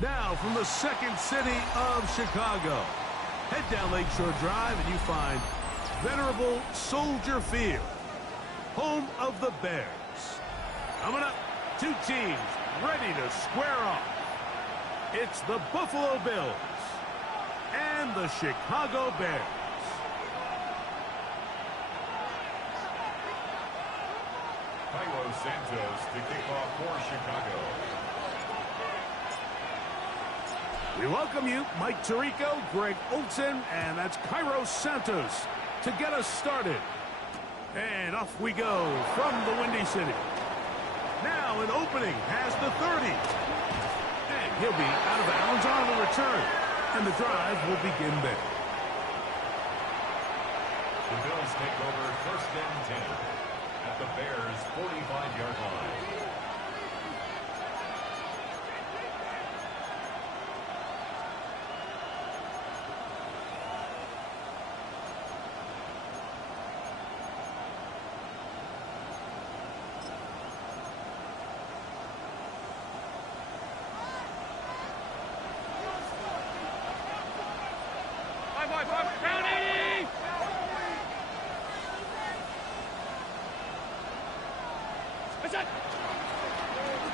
Now from the second city of Chicago, head down Lakeshore Drive and you find venerable Soldier Field, home of the Bears. Coming up, two teams ready to square off. It's the Buffalo Bills and the Chicago Bears. Santos to kick off for Chicago. We welcome you, Mike Tirico, Greg Olson, and that's Cairo Santos to get us started. And off we go from the Windy City. Now an opening has the 30. And he'll be out of bounds on the return. And the drive will begin there. The Bills take over first and 10. At the Bears' 45-yard line.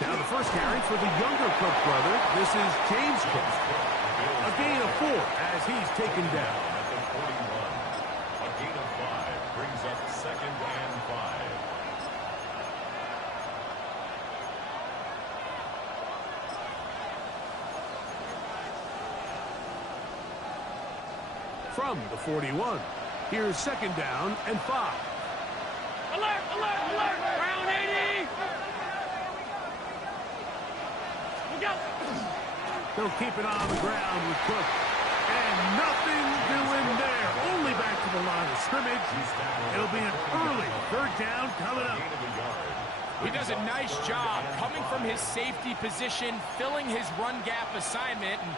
Now the first carry for the younger Cook brother. This is James Cook. A gain of 4 as he's taken down. At the 41. A gain of 5 brings up second and 5. From the 41, here's second down and 5. Alert, alert, alert! Round 80! Look out! They'll keep it on the ground with Cook. And nothing doing there. Only back to the line of scrimmage. It'll be an early third down coming up. He does a nice job coming from his safety position, filling his run gap assignment, and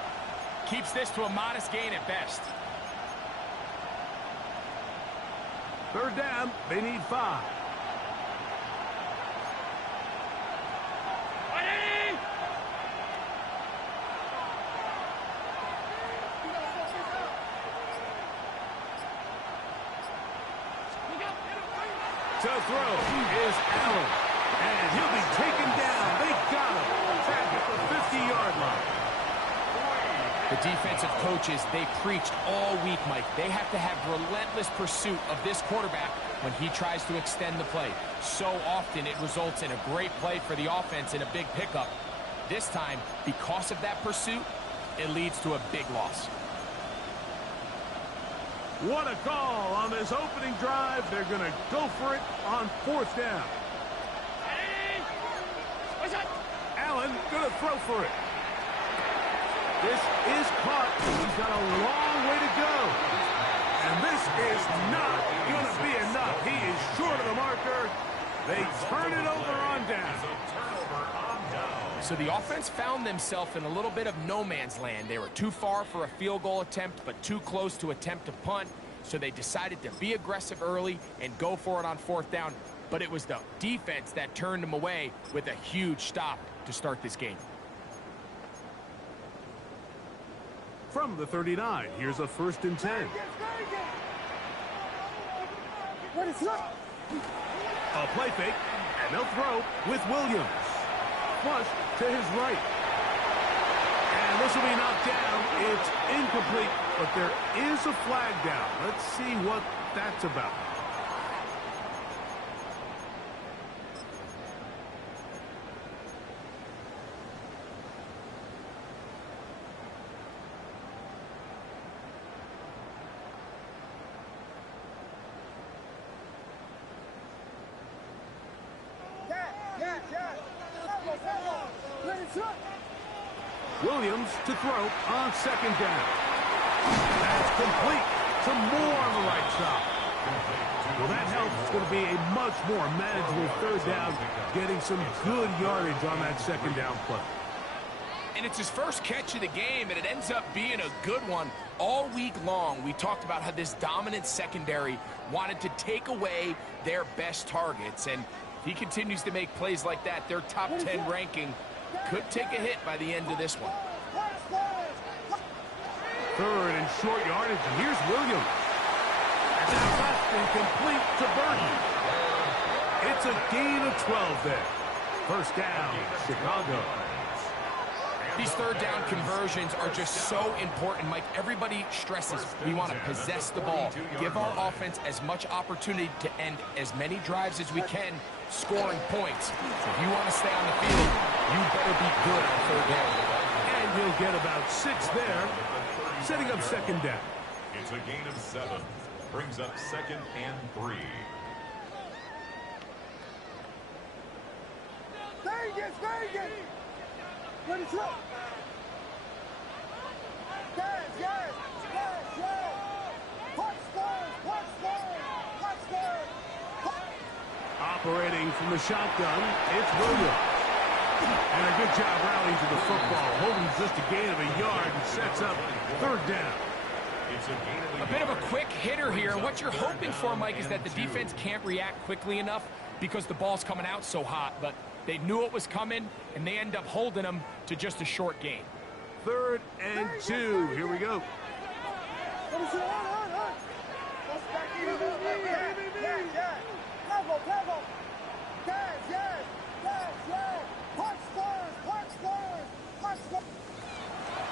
keeps this to a modest gain at best. Third down, they need 5. To throw is Allen, and he'll be taken down. They got him back at the 50-yard line. The defensive coaches, they preached all week, Mike. They have to have relentless pursuit of this quarterback when he tries to extend the play. So often it results in a great play for the offense and a big pickup. This time, because of that pursuit, it leads to a big loss. What a call on this opening drive. They're going to go for it on fourth down. Allen going to throw for it. This is caught. He's got a long way to go. And this is not going to be enough. He is short of the marker. They turn it over on down. So the offense found themselves in a little bit of no man's land. They were too far for a field goal attempt, but too close to attempt a punt. So they decided to be aggressive early and go for it on fourth down. But it was the defense that turned them away with a huge stop to start this game. From the 39, here's a first and 10. A play fake, and they'll throw with Williams. Flush to his right. And this will be knocked down. It's incomplete, but there is a flag down. Let's see what that's about. Williams to throw on second down. That's complete to Moore on the right side. Well, that helps. It's going to be a much more manageable third down, getting some good yardage on that second down play. And it's his first catch of the game, and it ends up being a good one. All week long, we talked about how this dominant secondary wanted to take away their best targets. And if he continues to make plays like that, their top 10 ranking could take a hit by the end of this one. Third and short yardage, and here's Williams. And now left and complete to Burton. It's a gain of 12 there. First down, Chicago. These third down conversions are just so important, Mike. Everybody stresses we want to possess the ball, give our offense as much opportunity to end as many drives as we can, scoring points. If you want to stay on the field, you better be good on third down. And he'll get about 6 there, setting up second down. It's a gain of 7. Brings up 2nd and 3. Vegas! Let it drop! Yes! Touchdown! Operating from the shotgun, it's Williams. And a good job rallying to the football, holding just a gain of a yard and sets up third down. A bit of a quick hitter here, and what you're hoping for, Mike, is that the defense can't react quickly enough because the ball's coming out so hot, but they knew it was coming, and they end up holding them to just a short gain. Third and 2. Here we go.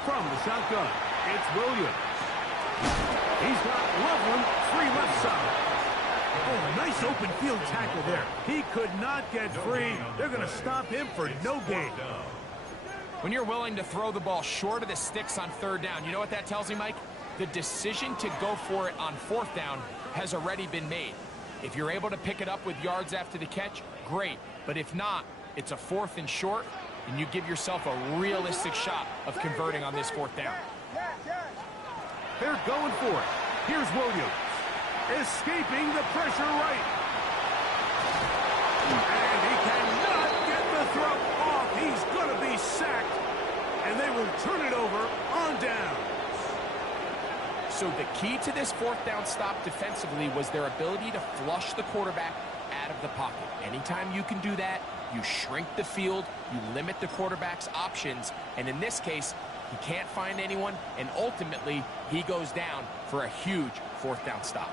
From the shotgun, it's Williams. He's got Loveland, 3 left side. Oh, nice open field tackle there. He could not get free. They're going to stop him for no gain. When you're willing to throw the ball short of the sticks on third down, you know what that tells me, Mike? The decision to go for it on fourth down has already been made. If you're able to pick it up with yards after the catch, great. But if not, it's a 4th and short, and you give yourself a realistic shot of converting on this fourth down. They're going for it. Here's Williams. Escaping the pressure right. And he cannot get the throw off. He's going to be sacked. And they will turn it over on down. So the key to this fourth down stop defensively was their ability to flush the quarterback out of the pocket. Anytime you can do that, you shrink the field, you limit the quarterback's options, and in this case, he can't find anyone, and ultimately, he goes down for a huge fourth down stop.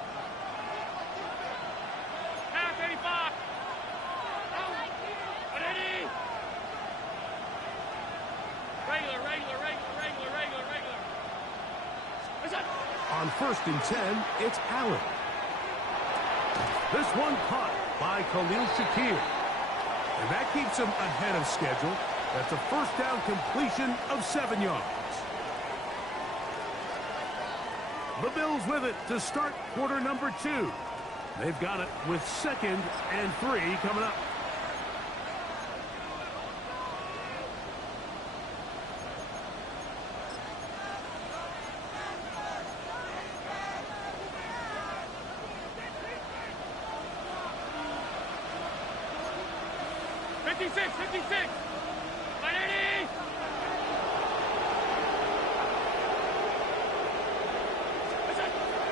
On 1st and 10, it's Allen. This one caught by Khalil Shakir. And that keeps him ahead of schedule. That's a first down completion of 7 yards. The Bills with it to start quarter number 2. They've got it with 2nd and 3 coming up.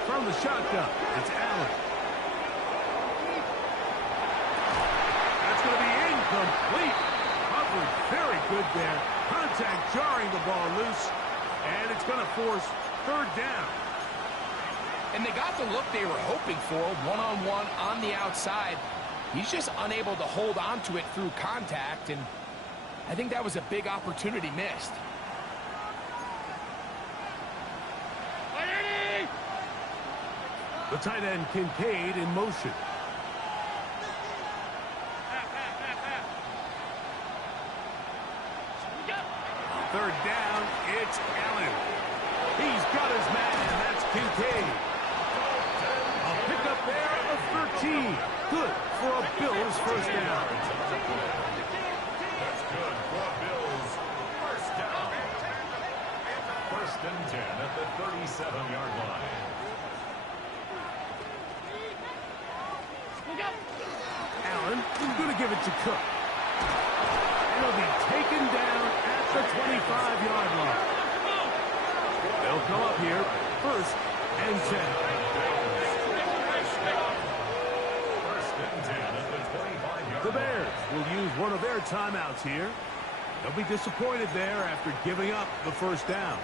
From the shotgun, it's Allen. That's going to be incomplete. Covered very good there. Contact jarring the ball loose. And it's going to force third down. And they got the look they were hoping for, one-on-one on the outside. He's just unable to hold on to it through contact, and I think that was a big opportunity missed. The tight end, Kincaid, in motion. Third down, it's Allen. He's got his man, and that's Kincaid. A pickup there of 13. Good for a Bills first down. That's good for a Bills first down. 1st and 10 at the 37-yard line. Allen is going to give it to Cook. And he'll be taken down at the 25-yard line. They'll come up here, 1st and 10. 1st and 10 at the 25-yard line. The Bears will use one of their timeouts here. They'll be disappointed there after giving up the first down.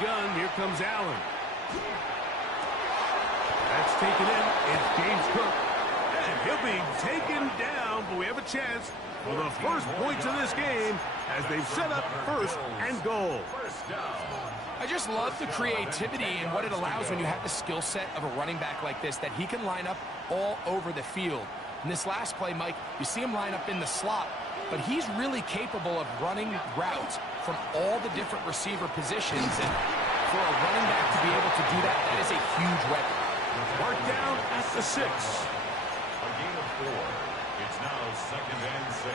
gun. Here comes Allen. That's taken in. It's James Cook. And he'll be taken down, but we have a chance for the first points of this game as they've set up 1st and goal. I just love the creativity and what it allows when you have the skill set of a running back like this, that he can line up all over the field. In this last play, Mike, you see him line up in the slot, but he's really capable of running routes from all the different receiver positions. And for a running back to be able to do that, that is a huge weapon. Mark down at the 6. A gain of 4. It's now 2nd and 6.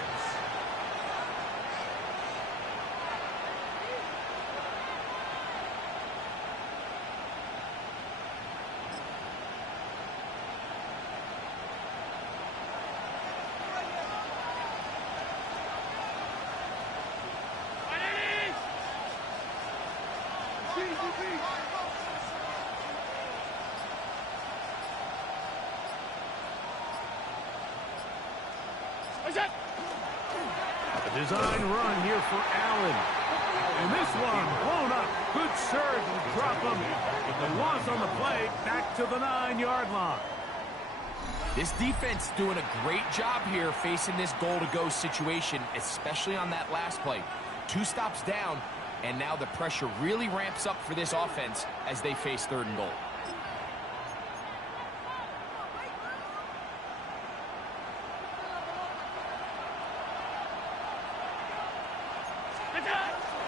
A design run here for Allen. And this one blown up. Good surge and drop him. But the loss on the play back to the 9-yard line. This defense doing a great job here facing this goal-to-go situation, especially on that last play. 2 stops down, and now the pressure really ramps up for this offense as they face 3rd and goal.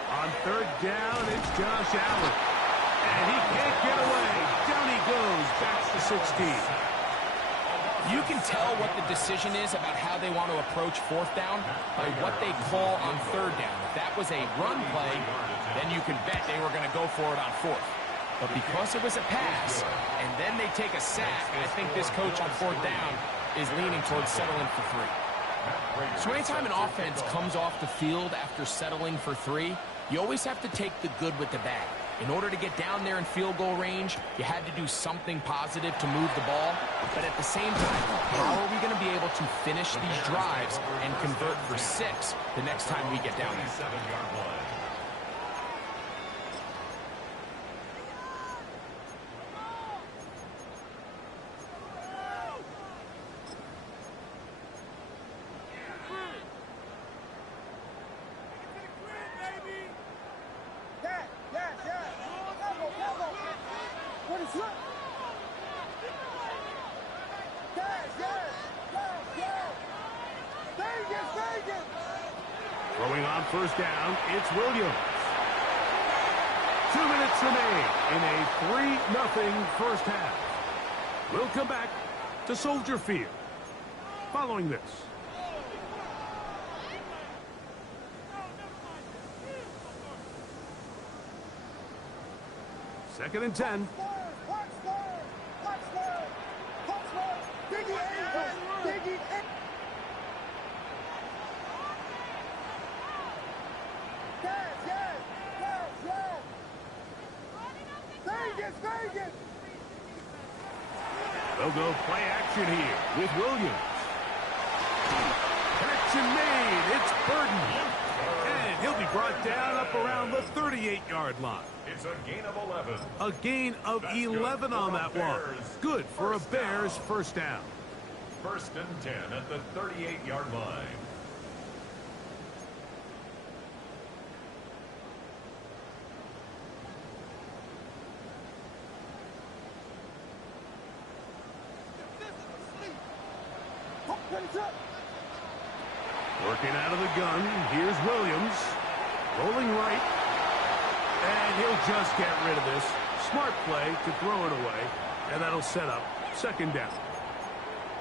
On 3rd down, it's Josh Allen. And he can't get away. Down he goes. Back to 16. You can tell what the decision is about how they want to approach 4th down by what they call on 3rd down. If that was a run play, then you can bet they were going to go for it on 4th. But because it was a pass, and then they take a sack, I think this coach on 4th down is leaning towards settling for 3. So anytime an offense comes off the field after settling for 3, you always have to take the good with the bad. In order to get down there in field goal range, you had to do something positive to move the ball. But at the same time, how are we going to be able to finish these drives and convert for 6 the next time we get down there? 7-yard line. Throwing on 1st down, it's Williams. 2 minutes remain in a 3-0 first half. We'll come back to Soldier Field following this. Second and 10. They'll go play action here with Williams. Connection made. It's Burden. And he'll be brought down up around the 38-yard line. It's a gain of 11. A gain of 11 on that one. Good for a Bears first down. 1st and 10 at the 38-yard line. Working out of the gun, here's Williams. Rolling right. And he'll just get rid of this. Smart play to throw it away. And that'll set up 2nd down.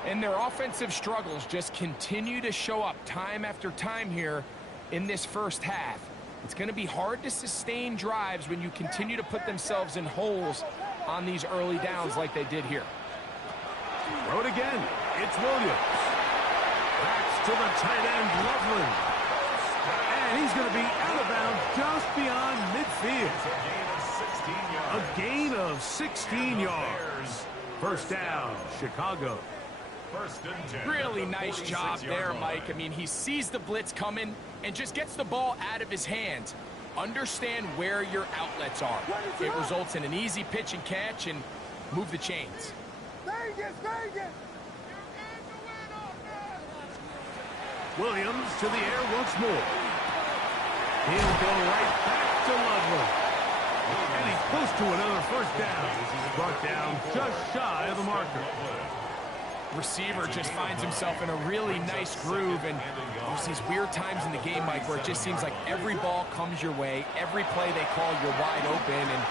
And their offensive struggles just continue to show up time after time here in this first half. It's going to be hard to sustain drives when you continue to put themselves in holes on these early downs like they did here. Throw it again. It's Williams. Backs to the tight end, Loveland. And he's going to be out of bounds just beyond midfield. A gain of 16 yards. First down, Chicago. 1st and 10. Really nice job there, Mike. I mean, he sees the blitz coming and just gets the ball out of his hands. Understand where your outlets are. It results in an easy pitch and catch and move the chains. Vegas, Vegas! Williams to the air once more. He'll go right back to Loveland. And he's close to another first down. Brought down just shy of the marker. Receiver just finds himself in a really nice groove, and there's these weird times in the game, Mike, where it just seems like every ball comes your way, every play they call, you're wide open, and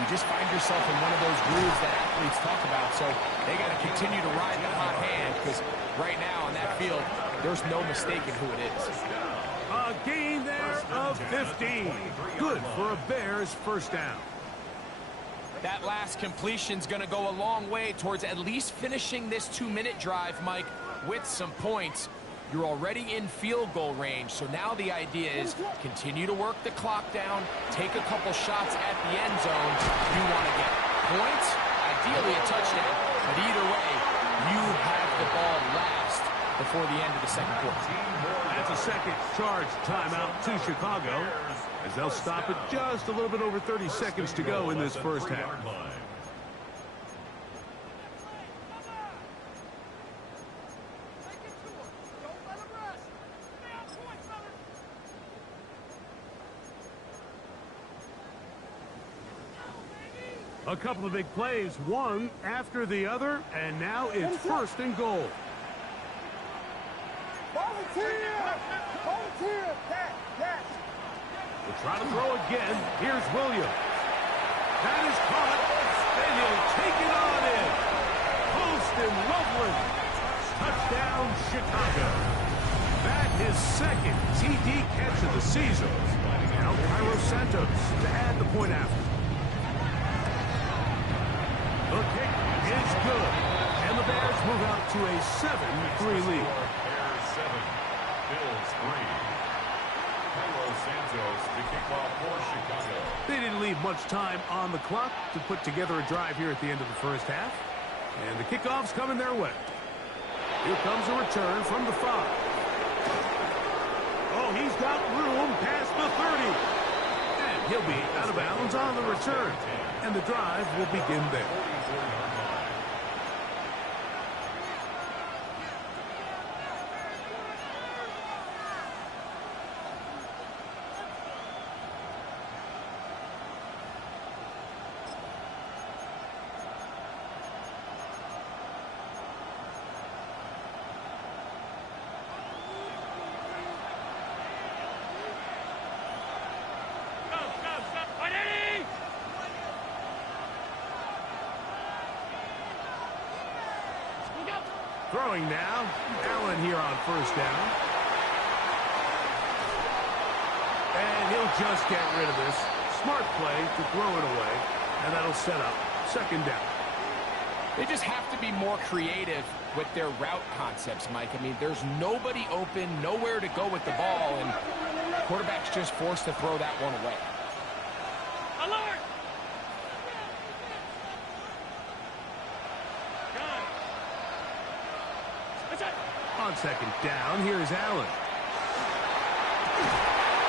you just find yourself in one of those grooves that athletes talk about. So they got to continue to ride the hot hand, because right now on that field, there's no mistaking who it is. A gain there of 15. Good for a Bears first down. That last completion's going to go a long way towards at least finishing this 2-minute drive, Mike, with some points. You're already in field goal range, so now the idea is continue to work the clock down, take a couple shots at the end zone. You want to get points, ideally a touchdown, but either way, you have the ball last before the end of the second quarter. That's a second charge timeout to Chicago, as they'll stop it just a little bit over 30 seconds to go in this first half. A couple of big plays, one after the other, and now it's first and goal. Volunteer! Volunteer! Catch! Catch! We'll try to throw again. Here's Williams. That is caught, and he'll take it on in. Post and Loveland. Touchdown, Chicago. That is second TD catch of the season. Now Cairo Santos to add the point after. The kick is good, and the Bears move out to a 7-3 lead. Bears 7, Bills 3. Cairo Santos to kick off for Chicago. They didn't leave much time on the clock to put together a drive here at the end of the first half. And the kickoff's coming their way. Here comes a return from the 5. Oh, he's got room past the 30. And he'll be out of bounds on the return. And the drive will begin there. Throwing now, Allen here on first down. And he'll just get rid of this. Smart play to throw it away, and that'll set up second down. They just have to be more creative with their route concepts, Mike. I mean, there's nobody open, nowhere to go with the ball, and quarterback's just forced to throw that one away. Alert! On second down, here's Allen.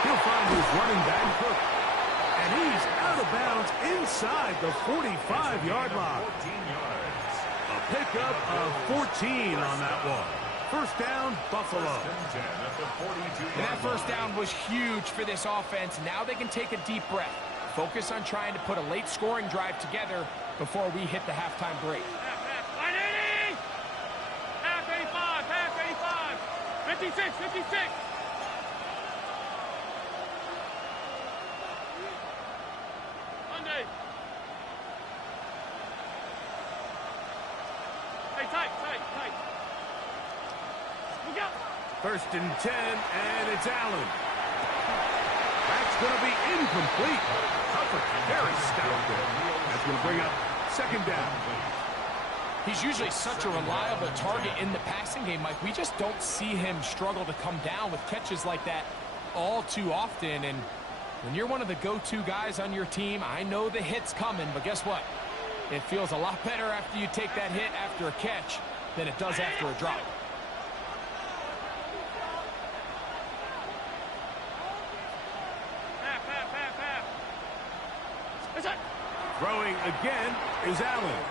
He'll find his running back, Cook. And he's out of bounds inside the 45-yard line. 14 yards. A pickup of 14 on that one. First down, Buffalo. First and 10 at the 42-yard And that first down was huge for this offense. Now they can take a deep breath. Focus on trying to put a late scoring drive together before we hit the halftime break. Line 80! Half 85, half 85. 56, 56. Monday. Hey, tight, tight, tight. Look out. First and 10, and it's Allen. That's going to be incomplete. Covered very stout there. That's going to bring up second down. He's usually such a reliable target in the passing game, Mike. We just don't see him struggle to come down with catches like that all too often. And when you're one of the go-to guys on your team, I know the hit's coming, but guess what? It feels a lot better after you take that hit after a catch than it does after a drop. Half, half, half, Throwing again is Allen.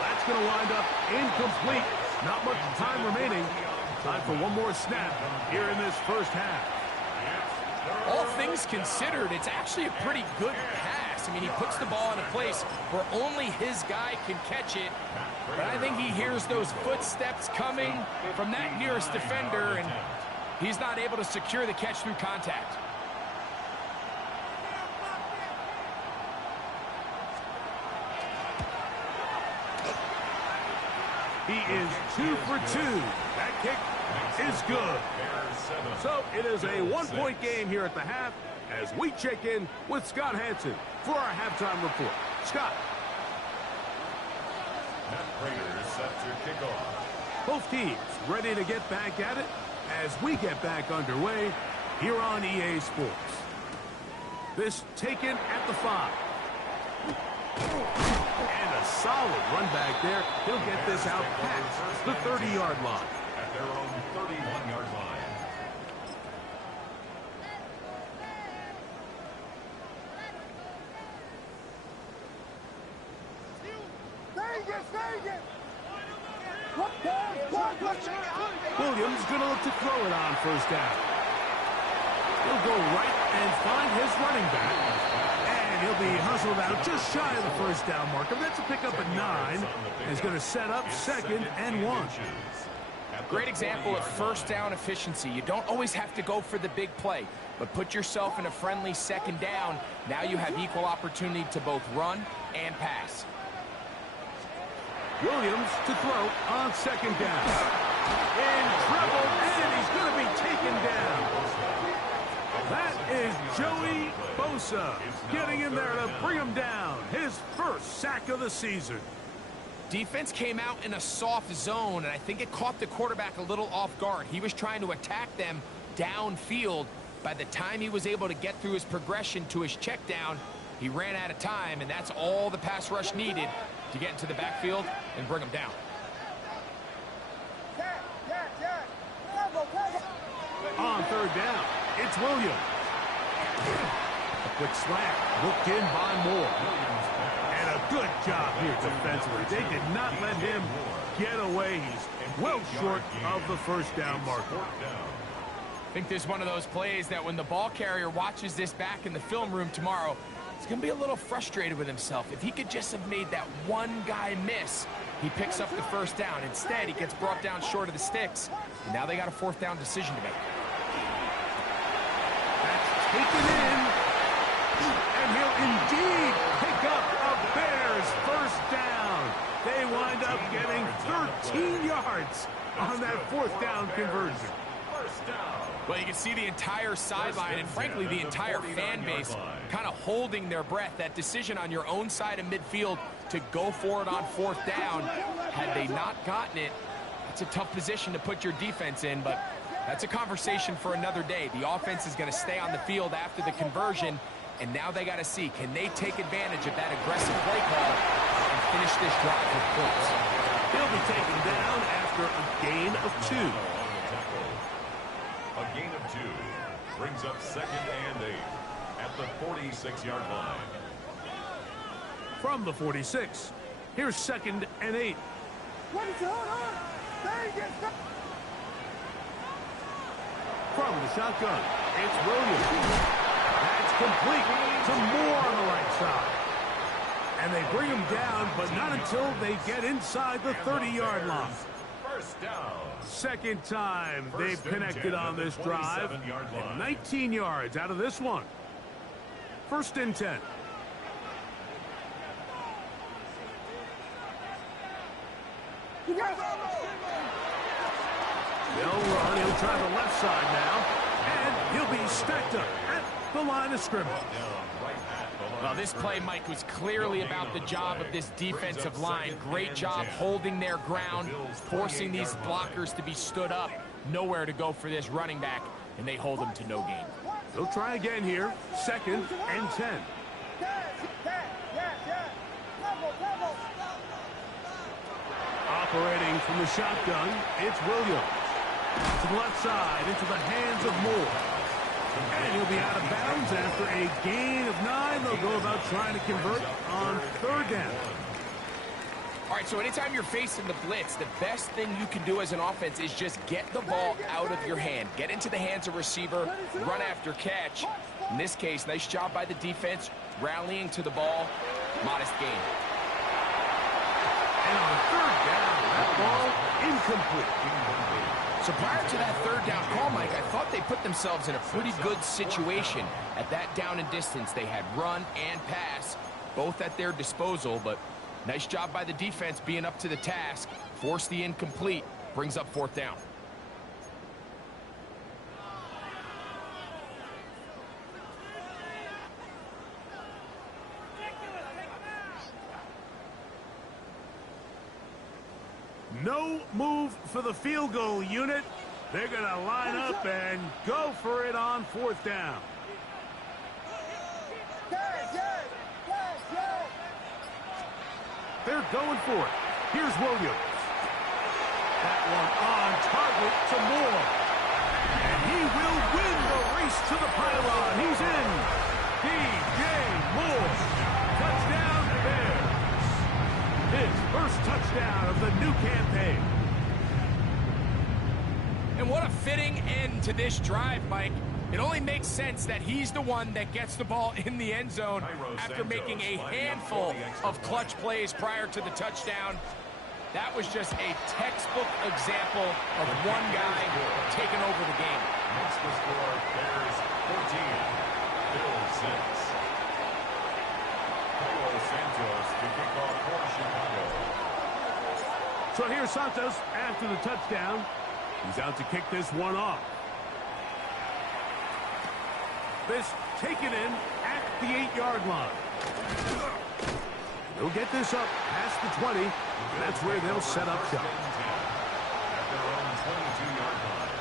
That's going to wind up incomplete. Not much time remaining. Time for one more snap here in this first half. All things considered, it's actually a pretty good pass. I mean, he puts the ball in a place where only his guy can catch it. But I think he hears those footsteps coming from that nearest defender, and he's not able to secure the catch through contact. He is 2 for 2. That kick is good. So it is a one-point game here at the half as we check in with Scott Hansen for our halftime report. Scott. Raiders set to kick off. Both teams ready to get back at it as we get back underway here on EA Sports. This taken at the 5. And a solid run back there. He'll get this out past the 30-yard line. At their own 31-yard line. Williams going to look to throw it on first down. He'll go right and find his running back. And he'll be hustled out just shy of the first down marker. That's a pickup at 9. And he's going to set up 2nd and 1. Great example of first down efficiency. You don't always have to go for the big play, but put yourself in a friendly 2nd down. Now you have equal opportunity to both run and pass. Williams to throw on 2nd down. In trouble, and he's going to be taken down. That is Joey Bosa getting in there to bring him down. His first sack of the season. Defense came out in a soft zone, and I think it caught the quarterback a little off guard. He was trying to attack them downfield. By the time he was able to get through his progression to his check down, he ran out of time, and that's all the pass rush needed to get into the backfield and bring him down. On 3rd down, it's Williams. A quick slant, hooked in by Moore. And a good job here defensively. They did not let him get away. He's well short of the first down marker. I think this is one of those plays that when the ball carrier watches this back in the film room tomorrow, he's going to be a little frustrated with himself. If he could just have made that one guy miss, he picks up the first down. Instead, he gets brought down short of the sticks. And now they got a 4th down decision to make. That's taken in. And he'll indeed pick up a Bears first down. They wind up getting 13 yards on that 4th down conversion. First down. Well, you can see the entire sideline and, frankly, the entire fan base kind of holding their breath. That decision on your own side of midfield to go for it on 4th down, had they not gotten it, it's a tough position to put your defense in, but that's a conversation for another day. The offense is going to stay on the field after the conversion, and now they got to see, can they take advantage of that aggressive play call and finish this drive with points? He'll be taken down after a gain of 2. A gain of 2 brings up 2nd and 8 at the 46-yard line. From the 46, here's 2nd and 8. From the shotgun, it's Williams. That's complete to Moore on the right side. And they bring him down, but not until they get inside the 30-yard line. First down. 2nd time they've connected on this drive. And 19 yards out of this one. 1st and 10. They'll run. He'll try the left side now. And he'll be stacked up at the line of scrimmage. Well, this play, Mike, was clearly about the job of this defensive line. Great job holding their ground, forcing these blockers to be stood up. Nowhere to go for this running back, and they hold him to no gain. They'll try again here. 2nd and 10. Operating from the shotgun, it's Williams. To the left side, into the hands of Moore. And he'll be out of bounds after a gain of 9. They'll go about trying to convert on 3rd down. All right, so anytime you're facing the blitz, the best thing you can do as an offense is just get the ball out of your hand. Get into the hands of receiver, run after catch. In this case, nice job by the defense, rallying to the ball. Modest gain. And on 3rd down, that ball incomplete. So prior to that 3rd down call, Mike, I thought they put themselves in a pretty good situation. At that down and distance, they had run and pass, both at their disposal, but nice job by the defense being up to the task. Force the incomplete, brings up 4th down. No move for the field goal unit. They're going to line up and go for it on 4th down. They're going for it. Here's Williams. That one on target to Moore. And he will win the race to the pylon. He's in. DJ Moore. Touchdown Bears. His first touchdown of the new campaign. And what a fitting end to this drive, Mike. It only makes sense that he's the one that gets the ball in the end zone after making a handful of clutch plays prior to the touchdown. That was just a textbook example of one guy taking over the game. Next to score, Bears 14, Bills 6. Carlos Santos to kick off for Chicago. So here's Santos after the touchdown. He's out to kick this one off. This taken in at the 8-yard line. He'll get this up past the 20. And that's where they'll set up shop. At their own 22-yard line.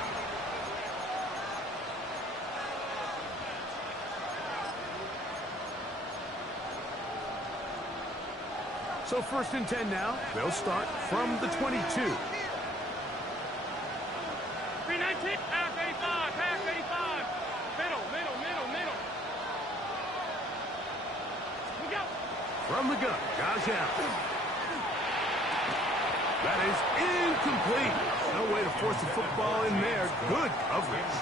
So 1st and 10 now. They'll start from the 22. 319, pass 85, pass 85. Middle. We go. From the gun, Josh Allen. That is incomplete. No way to force the football in there. Good coverage.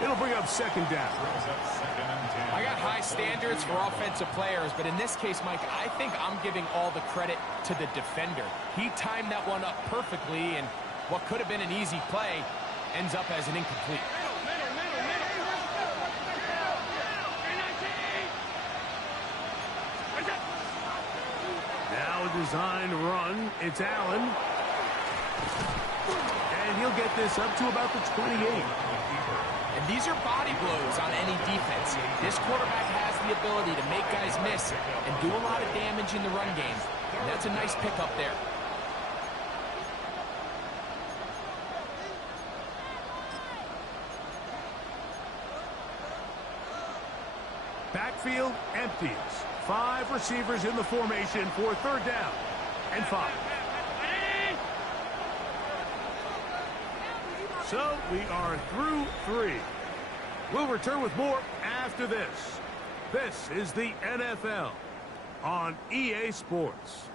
It'll bring up 2nd down. I got high standards for offensive players, but in this case, Mike, I think I'm giving all the credit to the defender. He timed that one up perfectly, and what could have been an easy play ends up as an incomplete. Now a designed run. It's Allen. And he'll get this up to about the 28. And these are body blows on any defense. This quarterback has the ability to make guys miss and do a lot of damage in the run game. And that's a nice pickup there. Backfield empties. 5 receivers in the formation for 3rd down and 5. So we are through 3. We'll return with more after this. This is the NFL on EA Sports.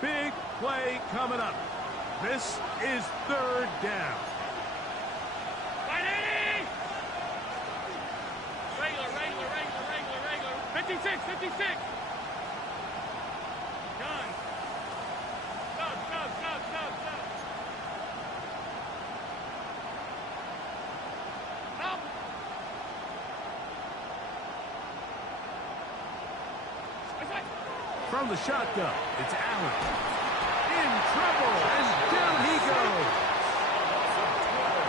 Big play coming up. This is 3rd down. 56. Done. Stop. Stop. From the shotgun, it's Allen. In trouble, and down he goes.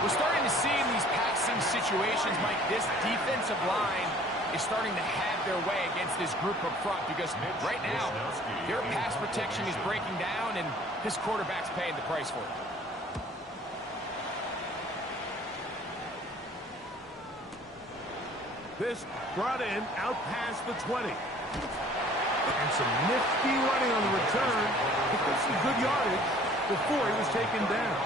We're starting to see in these passing situations, Mike, this defensive line is starting to have their way against this group up front because right now, their pass protection is breaking down, and this quarterback's paying the price for it. This brought in out past the 20. And some nifty running on the return. Picked up some good yardage before he was taken down.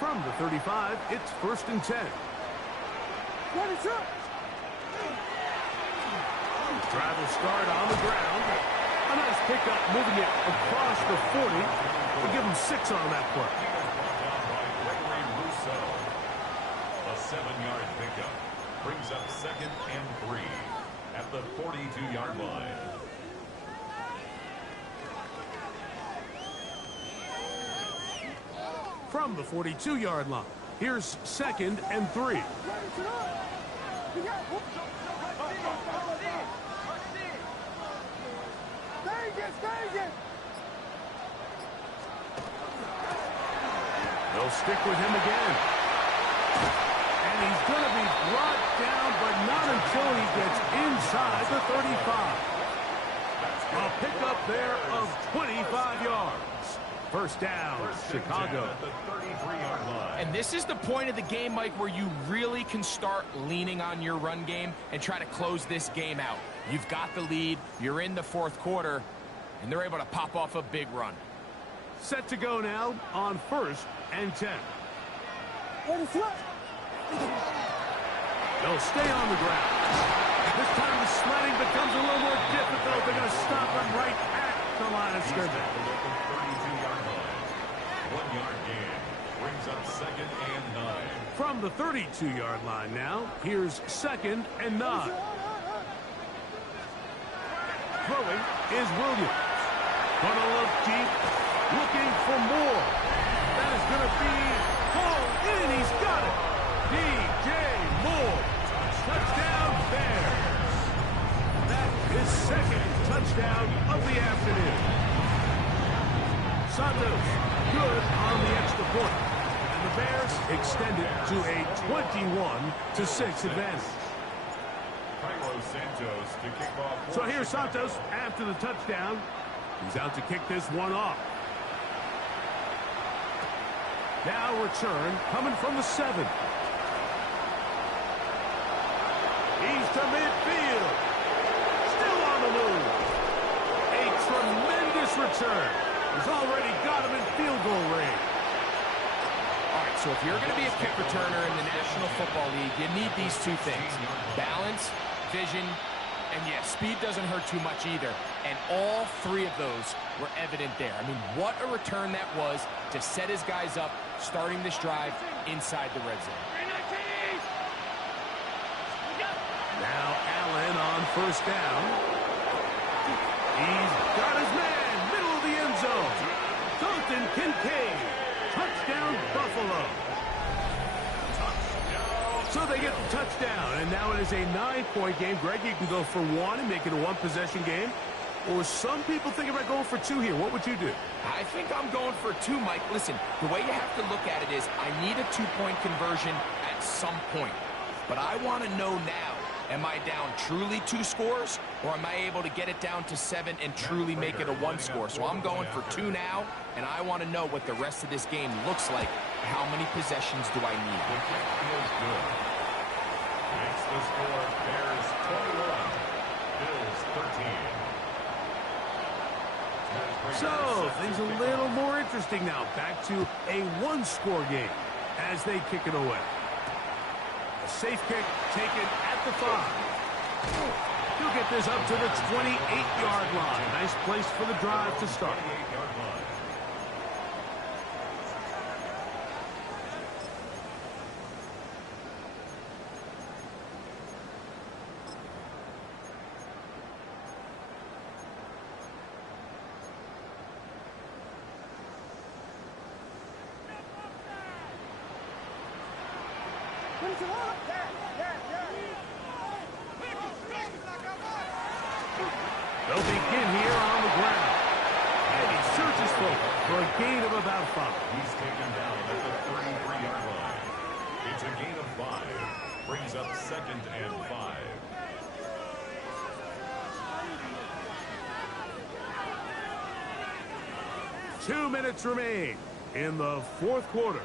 From the 35, it's 1st and 10. Drive will start on the ground. A nice pickup, moving it across the 40. We'll give him 6 on that play. A 7-yard pickup brings up 2nd and 3 at the 42-yard line. From the 42-yard line, here's 2nd and 3. They'll stick with him again. And he's going to be brought down, but not until he gets inside the 35. A pickup there of 25 yards. 1st down, Chicago. At the 33-yard line. And this is the point of the game, Mike, where you really can start leaning on your run game and try to close this game out. You've got the lead, you're in the 4th quarter, and they're able to pop off a big run. Set to go now on 1st and 10. They'll stay on the ground. This time the sledding becomes a little more difficult. They're going to stop him right at the line of scrimmage. 32-yard line. 1-yard gain brings up 2nd and 9. From the 32-yard line now, here's 2nd and 9. Throwing is Williams. Gonna look deep, looking for more. That is gonna be hauled in. He's got it. DJ Moore. Touchdown Bears. That is 2nd touchdown of the afternoon. Santos good on the extra point. And the Bears extend it to a 21-6 advantage. Santos to kick off. So here's Santos after the touchdown. He's out to kick this one off. Now return coming from the 7. He's to midfield. Still on the move. A tremendous return. He's already got him in field goal range. All right, so if you're going to be a kick returner in the National Football League, you need these 2 things. Balance, vision, and yeah, speed doesn't hurt too much either. And all 3 of those were evident there. I mean, what a return that was to set his guys up, starting this drive inside the red zone. Now Allen on 1st down. He's got his man, middle of the end zone. Dalton Kincaid. Touchdown, Buffalo. So they get the touchdown, and now it is a 9-point game. Greg, you can go for 1 and make it a 1-possession game. Or some people think about going for 2 here. What would you do? I think I'm going for 2, Mike. Listen, the way you have to look at it is I need a 2-point conversion at some point. But I want to know now, am I down truly 2 scores, or am I able to get it down to 7 and truly make it a 1 score? So I'm going for 2 now, and I want to know what the rest of this game looks like. How many possessions do I need? The kick is good. Makes the score Bears 21, Bills 13. So things a little more interesting now. Back to a 1-score game as they kick it away. A safe kick taken at the 5. He'll get this up to the 28-yard line. Nice place for the drive to start. 28-yard line. They'll begin here on the ground. And he searches for a gain of about 5. He's taken down at the 33-yard line. It's a gain of Brings up 2nd and 5. Two minutes remain in the fourth quarter.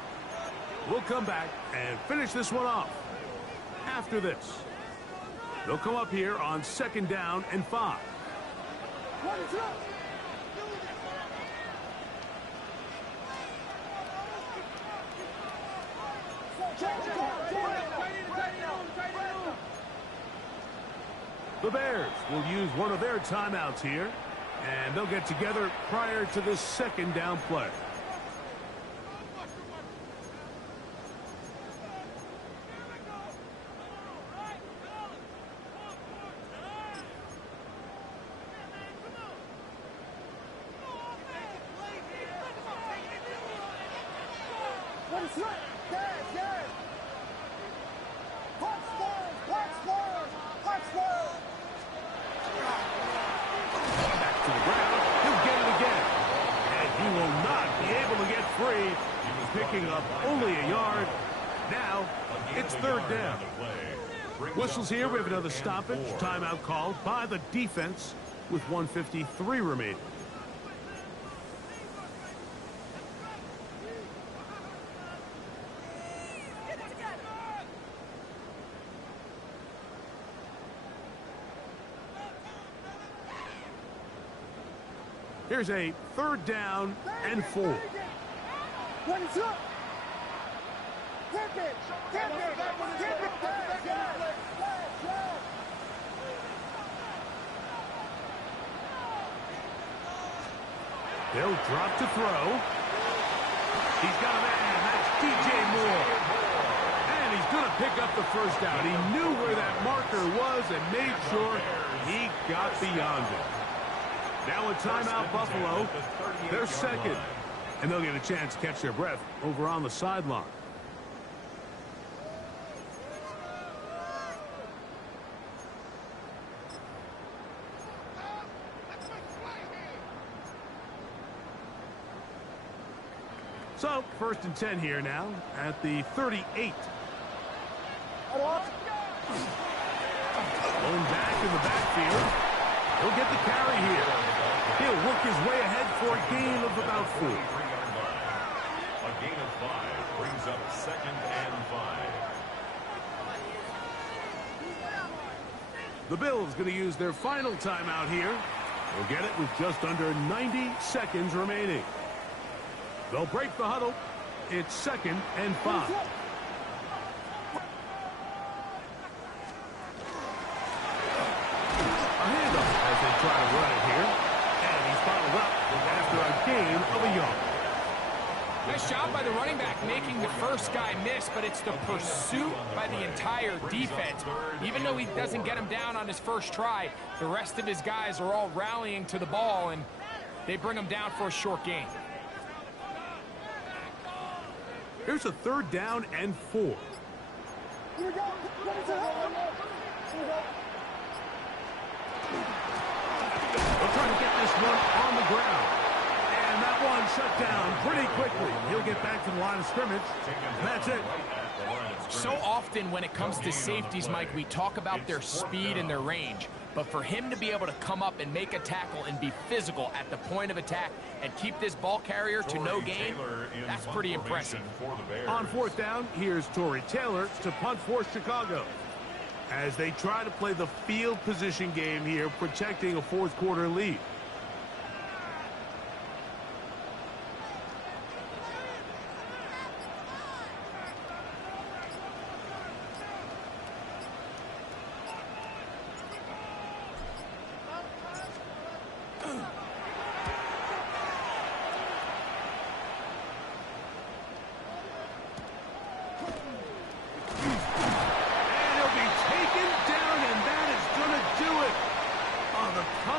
We'll come back and finish this one off. After this, they'll come up here on 2nd down and 5. The Bears will use one of their timeouts here, and they'll get together prior to this 2nd down play. Picking up only a yard. Now it's 3rd down. Whistles here. We have another stoppage. Timeout called by the defense with 1:53 remaining. Here's a 3rd down and 4. What is up? Tip it! Tip it! Tip it! They'll drop to throw. He's got a man. That's DJ Moore. And he's going to pick up the 1st down. He knew where that marker was and made sure he got beyond it. Now a timeout, Buffalo. They're 2nd. And they'll get a chance to catch their breath over on the sideline. So, 1st and 10 here now at the 38. Going back in the backfield. He'll get the carry here. He'll work his way ahead for a gain of about 4. A gain of 5 brings up 2nd and 5. The Bills going to use their final timeout here. They'll get it with just under 90 seconds remaining. They'll break the huddle. It's 2nd and 5. A handoff as they try to run it here. And he's followed up after a gain of a yard. Nice job by the running back making the first guy miss, but it's the pursuit by the entire defense. Even though he doesn't get him down on his first try, the rest of his guys are all rallying to the ball, and they bring him down for a short gain. Here's a 3rd down and 4. Here we go. They'll try to get this one on the ground. And that one shut down pretty quickly. He'll get back to the line of scrimmage. That's it. So often when it comes to safeties, Mike, we talk about their speed and their range. But for him to be able to come up and make a tackle and be physical at the point of attack and keep this ball carrier to no gain, that's pretty impressive. On 4th down, here's Torrey Taylor to punt for Chicago. As they try to play the field position game here, protecting a 4th quarter lead.